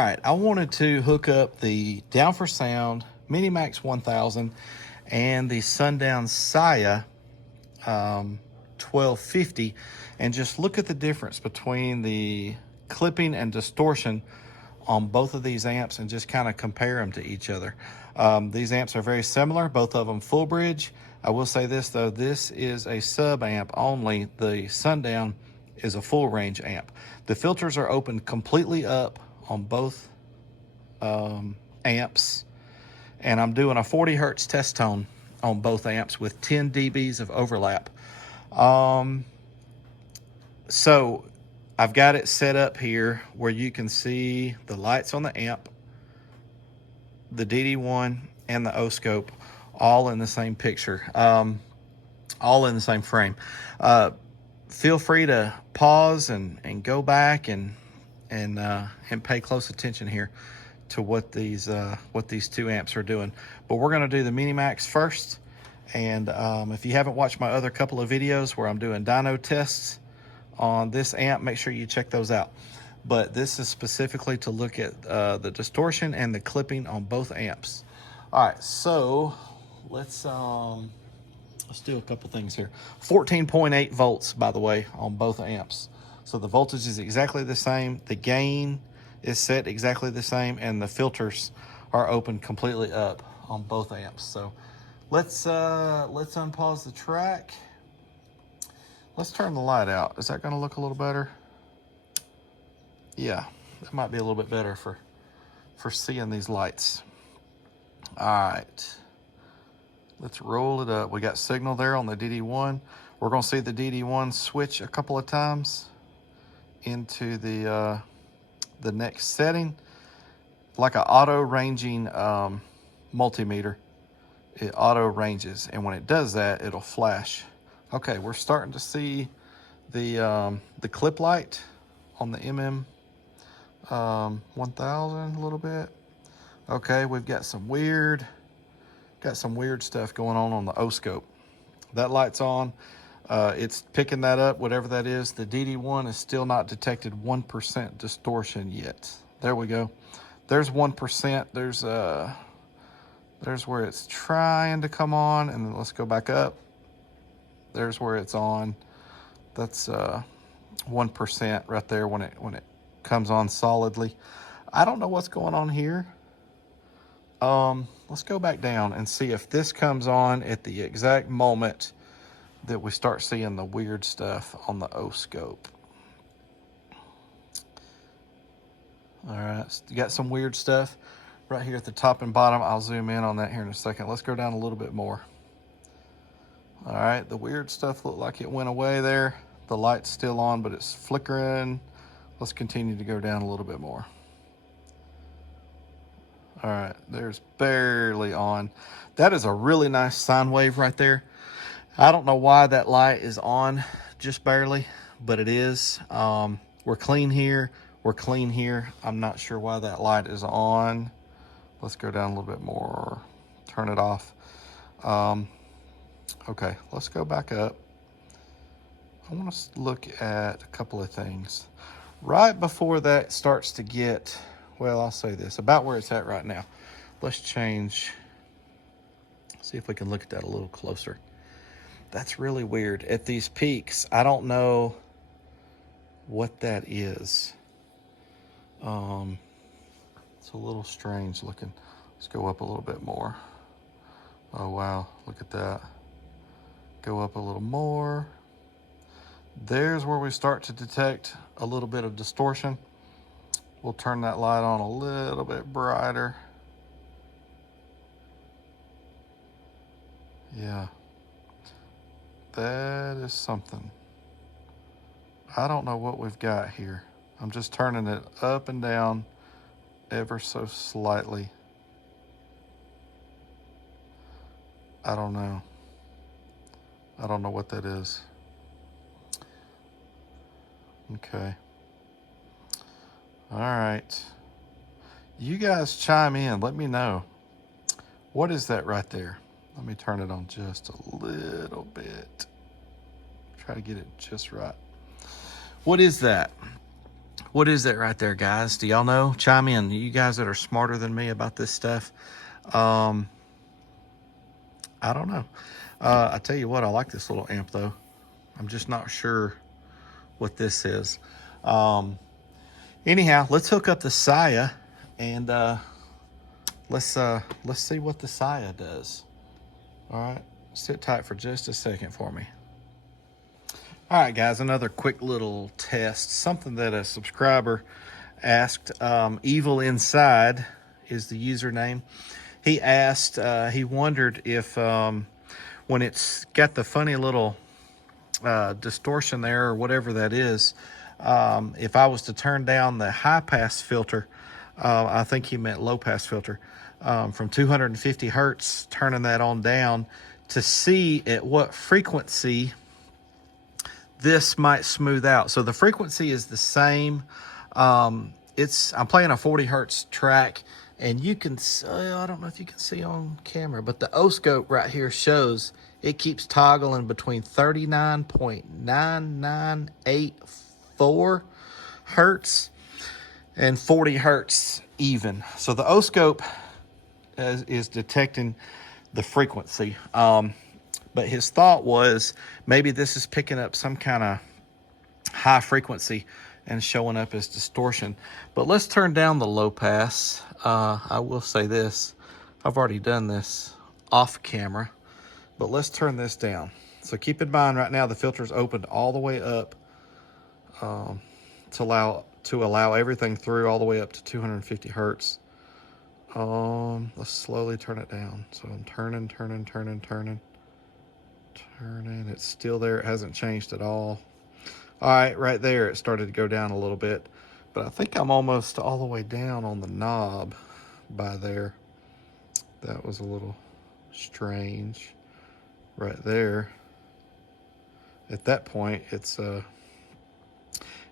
right, I wanted to hook up the Down for Sound MM1000 and the Sundown SIA-1250 and just look at the difference between the clipping and distortion on both of these amps and just kind of compare them to each other. These amps are very similar, both of them full bridge. I will say this though, this is a sub amp only. The Sundown is a full range amp. The filters are opened completely up on both amps, and I'm doing a 40 hertz test tone on both amps with 10 dBs of overlap. So I've got it set up here where you can see the lights on the amp, the DD1 and the O-scope all in the same picture, all in the same frame. Feel free to pause and go back and pay close attention here to what these two amps are doing. But we're going to do the Mini Max first. And if you haven't watched my other couple of videos where I'm doing dyno tests on this amp, make sure you check those out. But this is specifically to look at the distortion and the clipping on both amps. All right, so let's do a couple things here. 14.8 volts, by the way, on both amps. So the voltage is exactly the same. The gain is set exactly the same, and the filters are open completely up on both amps. So let's unpause the track. Let's turn the light out. Is that going to look a little better? Yeah, that might be a little bit better for seeing these lights. All right, let's roll it up. We got signal there on the DD1. We're going to see the DD1 switch a couple of times into the next setting, like an auto ranging multimeter. It auto ranges, and when it does that, it'll flash. Okay, we're starting to see the clip light on the MM1000 a little bit. Okay, we've got some weird stuff going on the O-scope. That light's on. It's picking that up, whatever that is. The DD1 is still not detected 1% distortion yet. There we go. There's 1%. There's where it's trying to come on, and then let's go back up. There's where it's on. That's 1% right there when it comes on solidly. I don't know what's going on here. Let's go back down and see if this comes on at the exact moment that we start seeing the weird stuff on the O-scope. All right, so you got some weird stuff right here at the top and bottom. I'll zoom in on that here in a second. Let's go down a little bit more. All right, the weird stuff looked like it went away there. The light's still on, but it's flickering. Let's continue to go down a little bit more. All right, there's barely on. That is a really nice sine wave right there. I don't know why that light is on just barely, but it is. We're clean here. We're clean here. I'm not sure why that light is on. Let's go down a little bit more. Turn it off. Okay, let's go back up. I want to look at a couple of things. Right before that starts to get, well, I'll say this, about where it's at right now. Let's change, see if we can look at that a little closer. That's really weird. At these peaks, I don't know what that is. It's a little strange looking. Let's go up a little bit more. Oh, wow, look at that. Go up a little more. There's where we start to detect a little bit of distortion. We'll turn that light on a little bit brighter. Yeah, that is something. I don't know what we've got here. I'm just turning it up and down ever so slightly. I don't know. I don't know what that is. Okay. All right. You guys chime in. Let me know. What is that right there? Let me turn it on just a little bit. Try to get it just right. What is that? What is that right there, guys? Do y'all know? Chime in, you guys that are smarter than me about this stuff. I don't know. I tell you what, I like this little amp though. I'm just not sure what this is. Anyhow, let's hook up the SIA and let's see what the SIA does. All right, sit tight for just a second for me. All right, guys, another quick little test. Something that a subscriber asked. Evil Inside is the username. He asked, he wondered if when it's got the funny little distortion there or whatever that is, if I was to turn down the high pass filter, I think he meant low pass filter, from 250 hertz, turning that on down to see at what frequency this might smooth out. So the frequency is the same. I'm playing a 40 hertz track, and you can, I don't know if you can see on camera, but the O-scope right here shows it keeps toggling between 39.9984 hertz and 40 hertz even. So the O-scope is detecting the frequency. But his thought was maybe this is picking up some kind of high frequency and showing up as distortion. But let's turn down the low pass. I will say this, I've already done this off camera, but let's turn this down. So keep in mind right now the filter's opened all the way up to allow everything through all the way up to 250 hertz. Let's slowly turn it down. So I'm turning. It's still there. It hasn't changed at all. All right, right there, it started to go down a little bit, but I think I'm almost all the way down on the knob by there. That was a little strange right there. At that point, it's and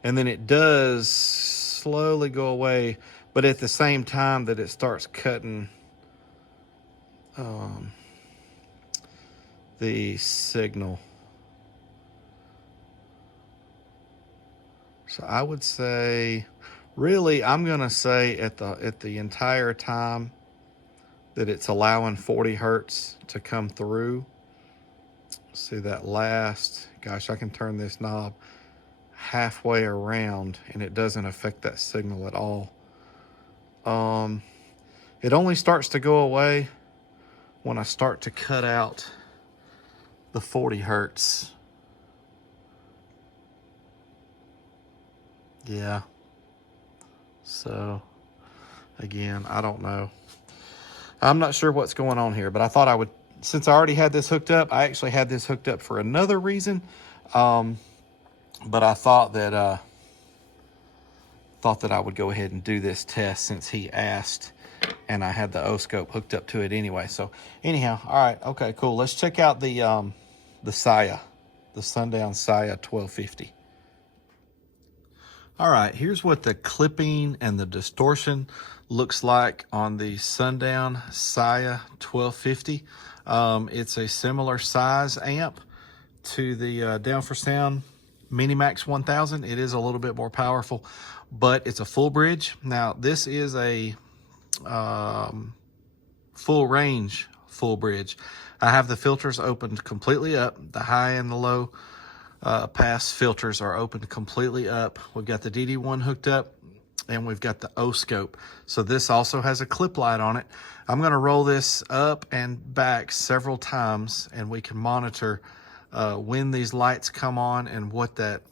then it does slowly go away, but at the same time that it starts cutting the signal. So I would say, really, I'm gonna say at the entire time that it's allowing 40 hertz to come through. See that last, gosh, I can turn this knob halfway around and it doesn't affect that signal at all. It only starts to go away when I start to cut out the 40 hertz. Yeah. So again, I don't know. I'm not sure what's going on here, but I thought I would, since I already had this hooked up, I actually had this hooked up for another reason. But I thought that I would go ahead and do this test since he asked, and I had the O-scope hooked up to it anyway. So anyhow, all right, okay, cool. Let's check out the SIA, the Sundown SIA-1250. All right, here's what the clipping and the distortion looks like on the Sundown SIA-1250. It's a similar size amp to the Down for Sound Mini-Max 1000. It is a little bit more powerful, but it's a full bridge. Now, this is a full range full bridge. I have the filters opened completely up. The high and the low pass filters are opened completely up. We've got the DD1 hooked up, and we've got the O-scope. So this also has a clip light on it. I'm gonna roll this up and back several times, and we can monitor when these lights come on and what that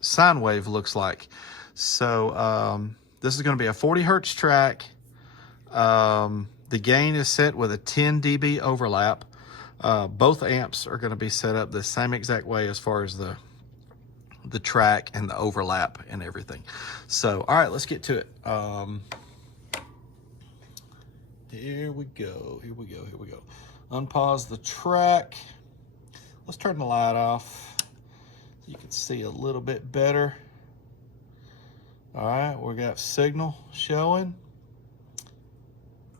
sine wave looks like. So this is gonna be a 40 hertz track. The gain is set with a 10 dB overlap. Both amps are going to be set up the same exact way as far as the track and the overlap and everything. So, all right, let's get to it. Here we go. Unpause the track. Let's turn the light off so you can see a little bit better. All right, we got signal showing.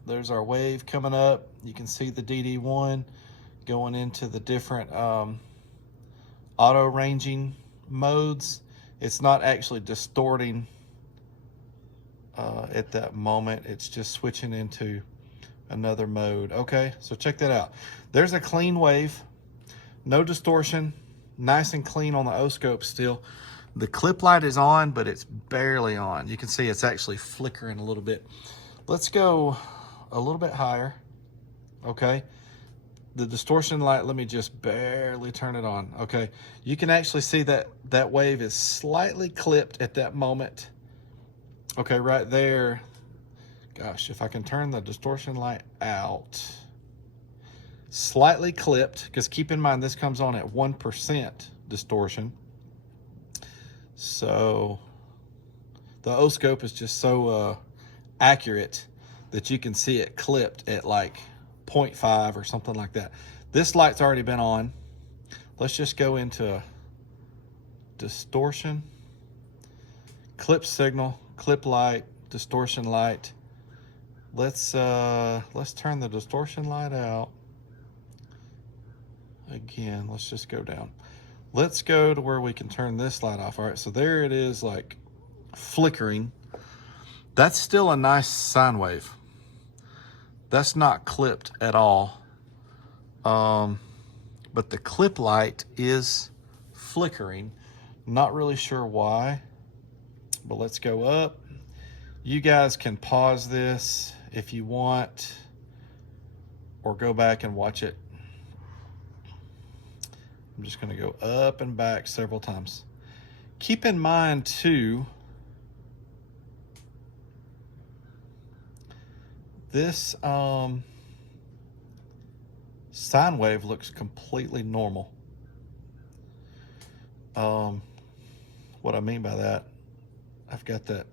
There's our wave coming up. You can see the DD1 going into the different auto ranging modes, It's not actually distorting at that moment. It's just switching into another mode. Okay, so check that out. There's a clean wave, no distortion, nice and clean on the O-scope still. The clip light is on, but it's barely on. You can see it's actually flickering a little bit. Let's go a little bit higher. Okay, the distortion light, let me just barely turn it on. Okay, you can actually see that that wave is slightly clipped at that moment. Okay, right there. Gosh, if I can turn the distortion light out, slightly clipped, because keep in mind this comes on at 1% distortion. So the O-scope is just so accurate that you can see it clipped at like 0.5 or something like that. This light's already been on. Let's just go into distortion, clip signal, clip light, distortion light. Let's turn the distortion light out. Again, let's just go down. Let's go to where we can turn this light off. All right, so there it is, like flickering. That's still a nice sine wave. That's not clipped at all. But the clip light is flickering. Not really sure why, but let's go up. You guys can pause this if you want, or go back and watch it. I'm just gonna go up and back several times. Keep in mind too, this sine wave looks completely normal. What I mean by that, I've got that.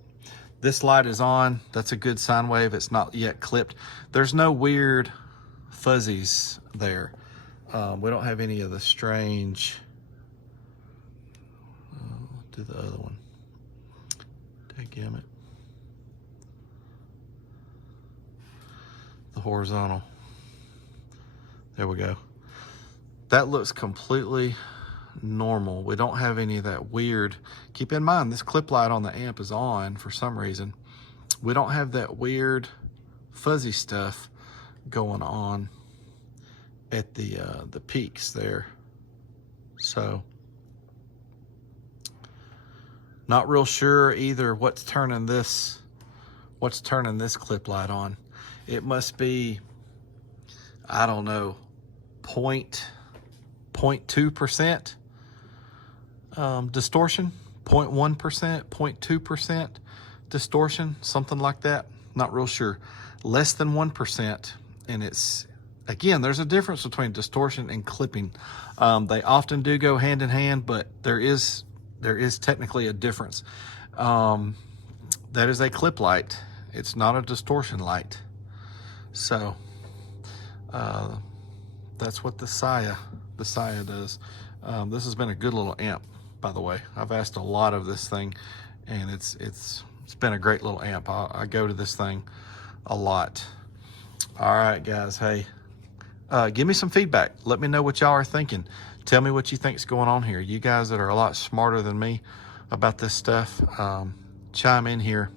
This light is on. That's a good sine wave. It's not yet clipped. There's no weird fuzzies there. We don't have any of the strange. Do the other one. Dadgummit. The horizontal. There we go. That looks completely normal. We don't have any of that weird. Keep in mind, this clip light on the amp is on for some reason. We don't have that weird fuzzy stuff going on at the peaks there. So not real sure either what's turning this clip light on. It must be, I don't know, 0.2% distortion, 0.1%, 0.2% distortion, something like that. Not real sure. Less than 1%, and it's, again, there's a difference between distortion and clipping. They often do go hand in hand, but there is technically a difference. That is a clip light. It's not a distortion light. So that's what the SIA does. This has been a good little amp, by the way. I've asked a lot of this thing, and it's been a great little amp. I go to this thing a lot. All right, guys. Hey, give me some feedback. Let me know what y'all are thinking. Tell me what you think's going on here. You guys that are a lot smarter than me about this stuff, chime in here.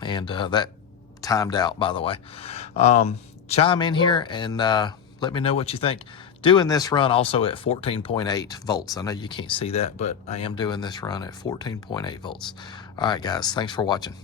And that timed out, by the way. Chime in here and let me know what you think. Doing this run also at 14.8 volts. I know you can't see that, but I am doing this run at 14.8 volts. All right, guys, thanks for watching.